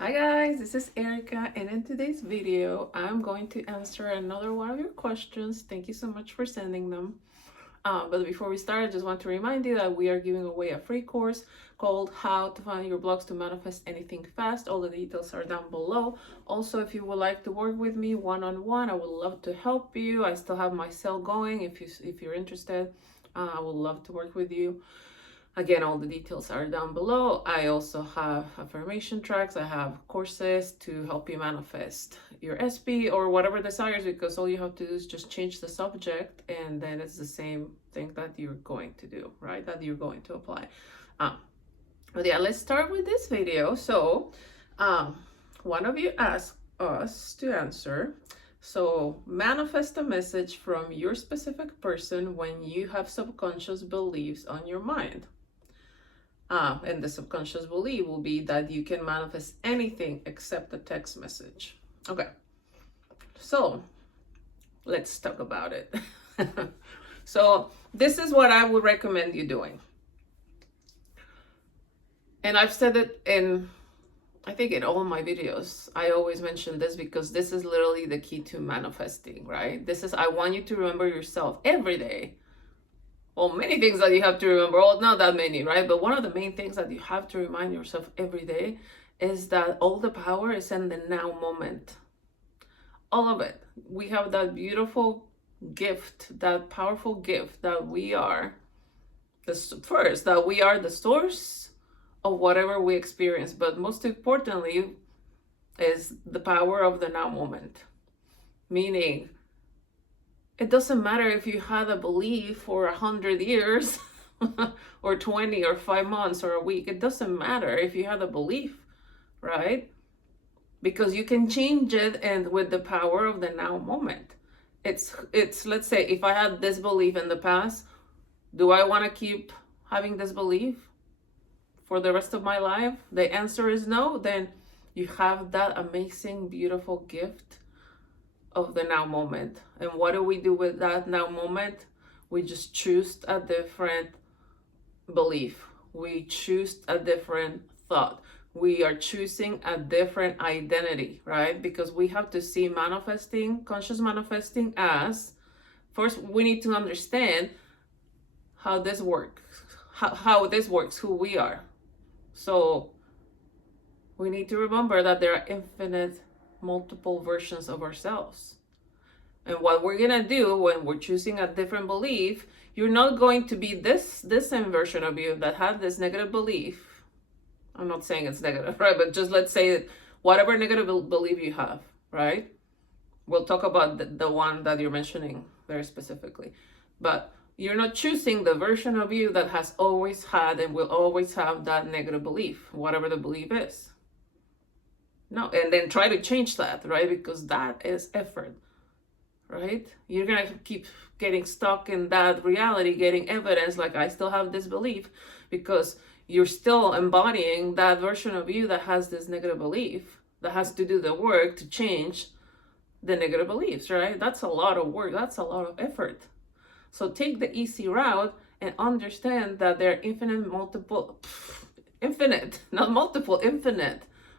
Hi guys, this is Erika, and in today's video I'm going to answer another one of your questions. Thank you so much for sending them. But before we start, I just want to remind you that we are giving away a free course called How to Find Your Blocks to Manifest Anything Fast. All the details are down below. Also, if you would like to work with me one-on-one, I would love to help you. I still have my sale going. If you're interested, I would love to work with you. Again, all the details are down below. I also have affirmation tracks. I have courses to help you manifest your SP or whatever desires, because all you have to do is just change the subject, and then it's the same thing that you're going to do, right? That you're going to apply. But yeah, let's start with this video. So one of you asked us to answer. So manifest a message from your specific person when you have subconscious beliefs on your mind. And the subconscious belief will be that you can manifest anything except a text message. Okay, so let's talk about it. So this is what I would recommend you doing. And I've said it I think in all my videos. I always mention this because this is literally the key to manifesting, right? I want you to remember yourself every day. Well, many things that you have to remember, well, not that many, right? But one of the main things that you have to remind yourself every day is that all the power is in the now moment. All of it. We have that beautiful gift, that powerful gift that we are the source of whatever we experience. But most importantly is the power of the now moment. Meaning, it doesn't matter if you had a belief for 100 years or 20 or 5 months or a week. It doesn't matter if you had a belief, right? Because you can change it, and with the power of the now moment. It's let's say if I had this belief in the past, do I want to keep having this belief for the rest of my life? The answer is no. Then you have that amazing, beautiful gift of the now moment. And what do we do with that now moment? We just choose a different belief. We choose a different thought. We are choosing a different identity, right? Because we have to see manifesting, conscious manifesting, as first we need to understand how this works, how this works, who we are. So we need to remember that there are infinite multiple versions of ourselves. And what we're gonna do when we're choosing a different belief, you're not going to be this same version of you that had this negative belief. I'm not saying it's negative, right? But just let's say whatever negative belief you have, right? We'll talk about the one that you're mentioning very specifically. But you're not choosing the version of you that has always had and will always have that negative belief, whatever the belief is. No, and then try to change that, right? Because that is effort, right? You're gonna keep getting stuck in that reality, getting evidence like I still have this belief, because you're still embodying that version of you that has this negative belief, that has to do the work to change the negative beliefs, right? That's a lot of work. That's a lot of effort. So take the easy route and understand that there are infinite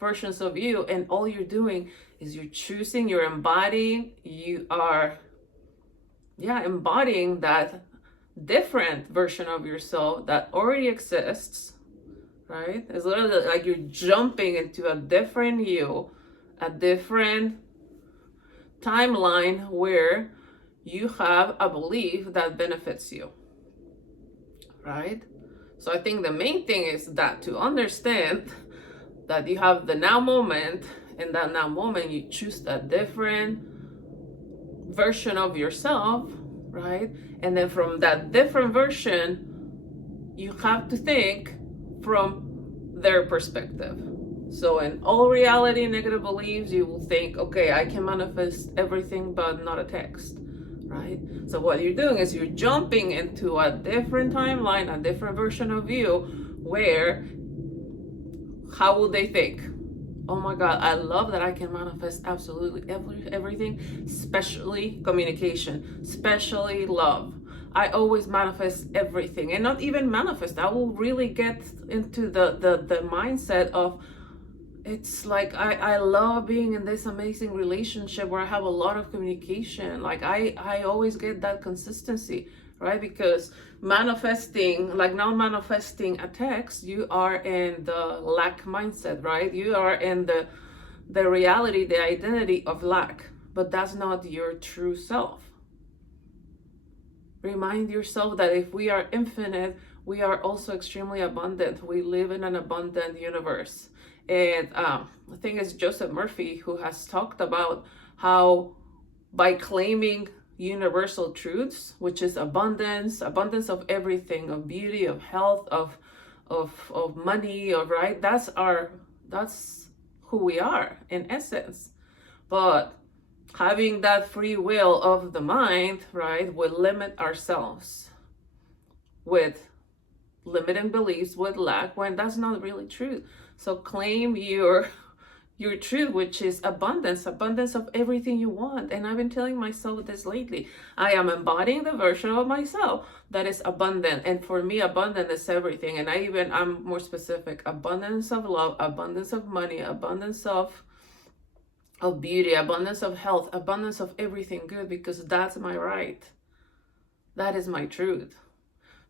versions of you, and all you're doing is you're choosing, you're embodying, you are embodying that different version of yourself that already exists, right? It's literally like you're jumping into a different you, a different timeline where you have a belief that benefits you, right? So I think the main thing is that to understand that you have the now moment, and that now moment you choose a different version of yourself, right? And then from that different version, you have to think from their perspective. So in all reality, negative beliefs, you will think, okay, I can manifest everything but not a text, right? So what you're doing is you're jumping into a different timeline, a different version of you, where how will they think? Oh my God, I love that I can manifest absolutely everything, especially communication, especially love. I always manifest everything, and not even manifest. I will really get into the mindset of it's like I love being in this amazing relationship where I have a lot of communication. Like I always get that consistency, right? Because manifesting, like not manifesting a text, you are in the lack mindset, right? You are in the reality, the identity of lack, but that's not your true self. Remind yourself that if we are infinite, we are also extremely abundant. We live in an abundant universe. And I think it's Joseph Murphy who has talked about how by claiming universal truths, which is abundance, abundance of everything, of beauty, of health, of money, of right, that's who we are in essence. But having that free will of the mind, right, will limit ourselves with limiting beliefs, with lack, when that's not really true. So claim your truth, which is abundance of everything you want. And I've been telling myself this lately. I am embodying the version of myself that is abundant. And for me, abundant is everything. And I'm more specific: abundance of love, abundance of money, abundance of beauty, abundance of health, abundance of everything good, because that's my right. That is my truth.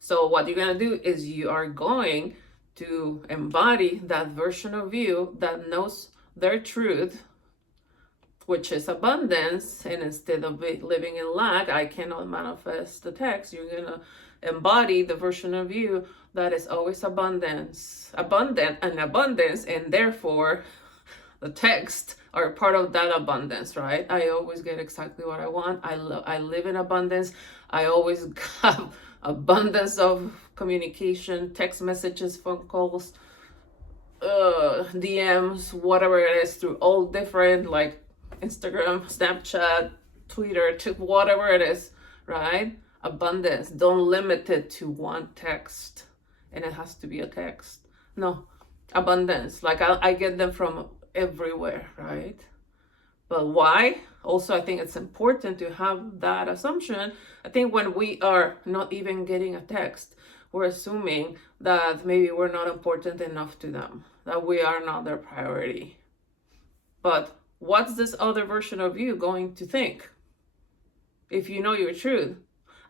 So what you're going to do is you are going to embody that version of you that knows their truth, which is abundance. And instead of living in lack, I cannot manifest the text. You're going to embody the version of you that is always abundant and abundance, and therefore the text are part of that abundance, right? I always get exactly what I want. I live in abundance. I always have abundance of communication, text messages, phone calls, DMs, whatever it is, through all different, like Instagram, Snapchat, Twitter, whatever it is, right? Abundance. Don't limit it to one text and it has to be a text. No, abundance. Like I get them from everywhere, right? But why? Also, I think it's important to have that assumption. I think when we are not even getting a text, we're assuming that maybe we're not important enough to them, that we are not their priority. But what's this other version of you going to think? If you know your truth,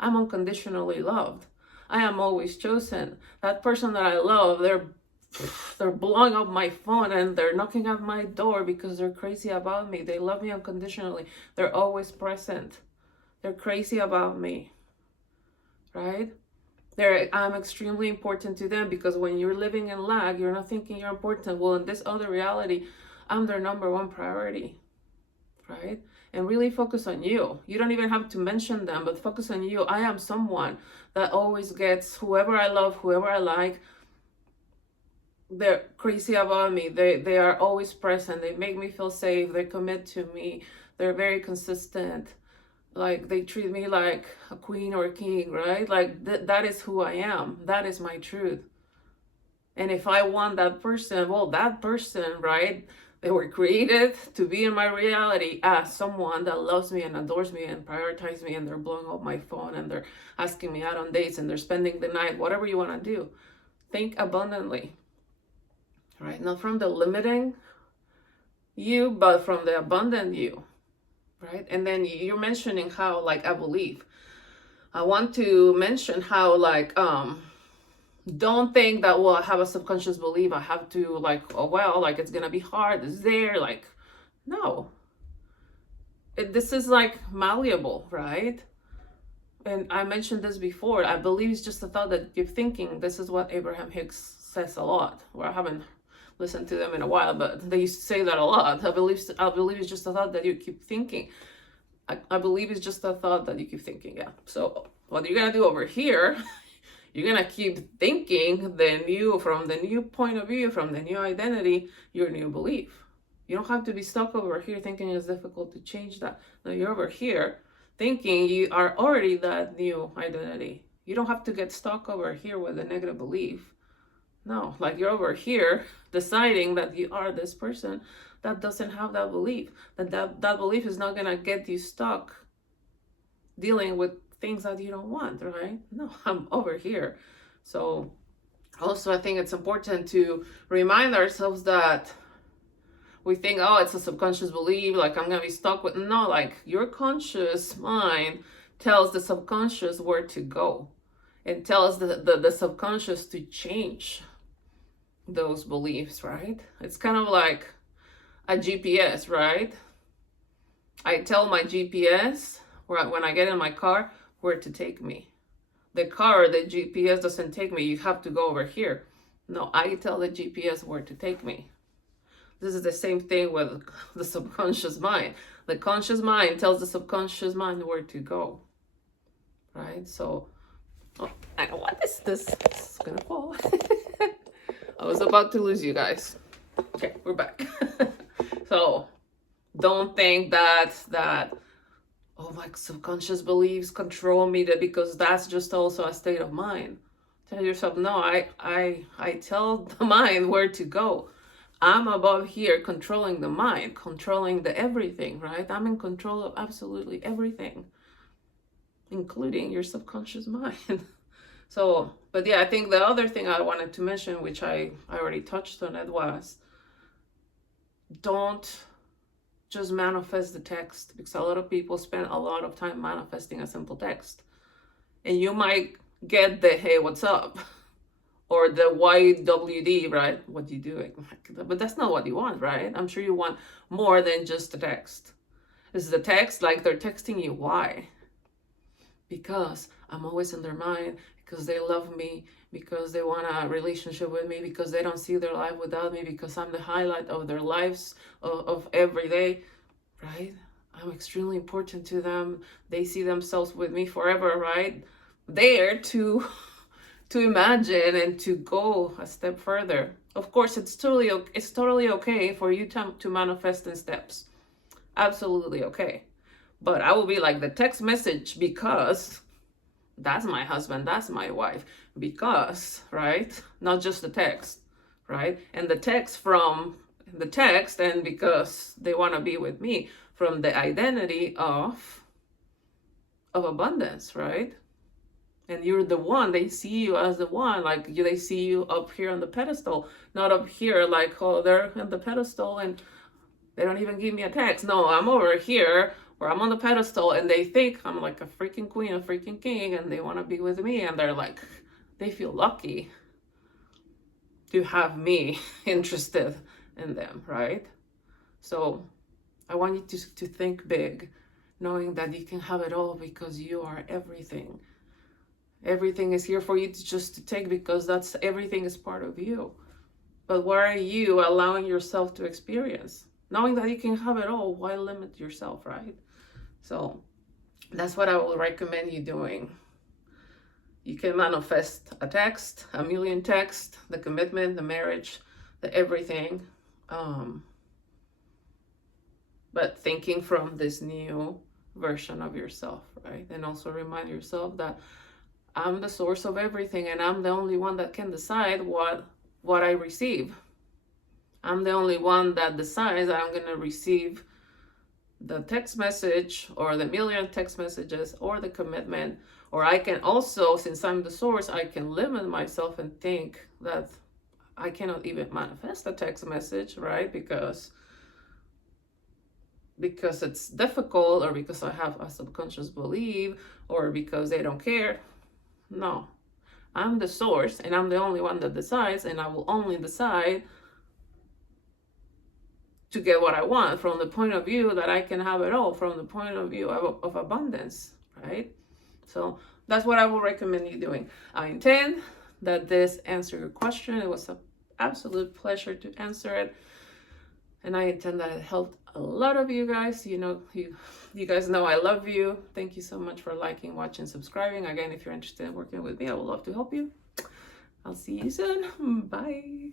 I'm unconditionally loved. I am always chosen. That person that I love, they're blowing up my phone and they're knocking at my door because they're crazy about me. They love me unconditionally. They're always present. They're crazy about me, right? I'm extremely important to them, because when you're living in lack, you're not thinking you're important. Well, in this other reality, I'm their number one priority, right? And really focus on you. You don't even have to mention them, but focus on you. I am someone that always gets whoever I love, whoever I like. They're crazy about me. They are always present. They make me feel safe. They commit to me. They're very consistent. Like they treat me like a queen or a king, right? Like that is who I am. That is my truth. And if I want that person, well, that person, right? They were created to be in my reality as someone that loves me and adores me and prioritizes me, and they're blowing up my phone and they're asking me out on dates and they're spending the night, whatever you want to do. Think abundantly, right? Not from the limiting you, but from the abundant you, right? And then you're mentioning how, like, I believe. I want to mention how, like, don't think that, well, I have a subconscious belief. I have to, like, oh, well, like, it's going to be hard. It's there. Like, no. This is, like, malleable, right? And I mentioned this before. I believe it's just a thought that you're thinking. This is what Abraham Hicks says a lot. Well, I haven't listened to them in a while, but they used to say that a lot. I believe it's just a thought that you keep thinking. I believe it's just a thought that you keep thinking, yeah. So what you're going to do over here, you're going to keep thinking from the new point of view, from the new identity, your new belief. You don't have to be stuck over here thinking it's difficult to change that. No, you're over here thinking you are already that new identity. You don't have to get stuck over here with a negative belief. No, like you're over here deciding that you are this person that doesn't have that belief. That belief is not going to get you stuck dealing with things that you don't want, right? No, I'm over here. So also I think it's important to remind ourselves that we think, oh, it's a subconscious belief, like I'm gonna be stuck with. No, like your conscious mind tells the subconscious where to go. It tells the subconscious to change those beliefs, right? It's kind of like a GPS, right? I tell my GPS when I get in my car where to take me. The car, the GPS doesn't take me. You have to go over here. No, I tell the GPS where to take me. This is the same thing with the subconscious mind. The conscious mind tells the subconscious mind where to go, right? So, oh, I don't want this is gonna fall. I was about to lose you guys. Okay, we're back. So, don't think that oh, my subconscious beliefs control me, that because that's just also a state of mind. Tell yourself, no, I tell the mind where to go. I'm above here controlling the mind, controlling the everything, right? I'm in control of absolutely everything, including your subconscious mind. So, but yeah, I think the other thing I wanted to mention, which I already touched on it, was don't just manifest the text, because a lot of people spend a lot of time manifesting a simple text. And you might get the, hey, what's up? Or the YWD, right? What you doing? But that's not what you want, right? I'm sure you want more than just the text. Is the text like they're texting you? Why? Because I'm always in their mind, because they love me, because they want a relationship with me, because they don't see their life without me, because I'm the highlight of their lives of every day, right? I'm extremely important to them. They see themselves with me forever, right? There to imagine and to go a step further. Of course, it's totally okay for you to manifest in steps. Absolutely okay. But I will be like the text message, because that's my husband, that's my wife, because, right? Not just the text, right? And the text from the text, and because they want to be with me, from the identity of abundance, right? And you're the one, they see you as the one, like they see you up here on the pedestal, not up here like, oh, they're on the pedestal and they don't even give me a text. No, I'm over here where I'm on the pedestal and they think I'm like a freaking queen, a freaking king, and they want to be with me, and they're like, they feel lucky to have me interested in them, right? So I want you to think big, knowing that you can have it all, because you are everything. Everything is here for you to take, because that's everything is part of you. But what are you allowing yourself to experience? Knowing that you can have it all, why limit yourself, right? So that's what I will recommend you doing. You can manifest a text, a million texts, the commitment, the marriage, the everything. But thinking from this new version of yourself, right? And also remind yourself that I'm the source of everything, and I'm the only one that can decide what I receive. I'm the only one that decides that I'm going to receive the text message, or the million text messages, or the commitment. Or I can also, since I'm the source, I can limit myself and think that I cannot even manifest a text message, right? Because it's difficult, or because I have a subconscious belief, or because they don't care. No, I'm the source, and I'm the only one that decides, and I will only decide to get what I want from the point of view that I can have it all, from the point of view of abundance, right? So that's what I will recommend you doing. I intend that this answered your question. It was an absolute pleasure to answer it. And I intend that it helped a lot of you guys. You know, you guys know I love you. Thank you so much for liking, watching, subscribing. Again, if you're interested in working with me, I would love to help you. I'll see you soon. Bye.